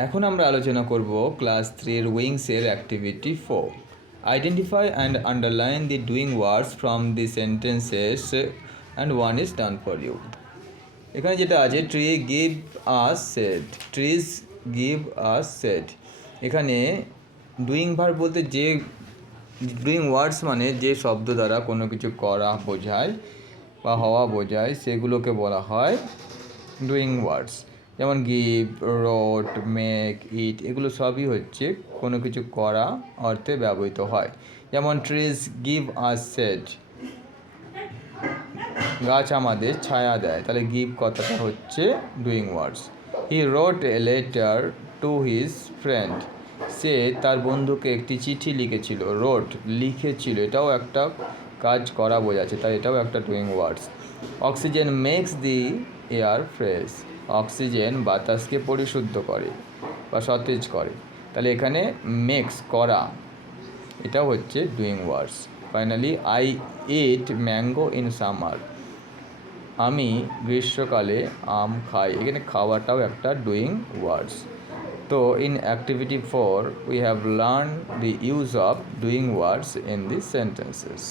এখন আমরা আলোচনা করব ক্লাস 3 উইংসের activity 4। Identify and underline the doing words from the sentences and one is done for you. এখানে যেটা আছে tree give us shade, trees give us shade. এখানে ডুইং ভার্ব বলতে যে ডুইং ওয়ার্ডস মানে যে শব্দ দ্বারা কোনো কিছু করা বোঝায় বা হওয়া বোঝায় সেগুলোকে বলা হয় ডুইং ওয়ার্ডস। যেমন গিভ, রোট, মেক, ইট এগুলো সবই হচ্ছে কোনো কিছু করা অর্থে ব্যবহৃত হয়। যেমন ট্রিজ গিভ আস শেড, গাছ আমাদের ছায়া দেয়, তাহলে গিভ কথাটা হচ্ছে doing words. He wrote a letter to his friend, সে তার বন্ধুকে একটি চিঠি লিখেছিল। রোট লিখেছিল, এটাও একটা কাজ করা বোঝাচ্ছে, তাই এটাও একটা doing words. Oxygen makes the air fresh, oxygen বাতাসকে পরিশুদ্ধ করে বা সতেজ করে, তাহলে এখানে মেক্স করা, এটাও হচ্ছে doing words. Finally I eat mango in summer, আমি গ্রীষ্মকালে আম খাই, এখানে খাওয়াটাও একটা ডুইং ওয়ার্ডস। তো in activity 4 we have learn the use of doing words in the sentences.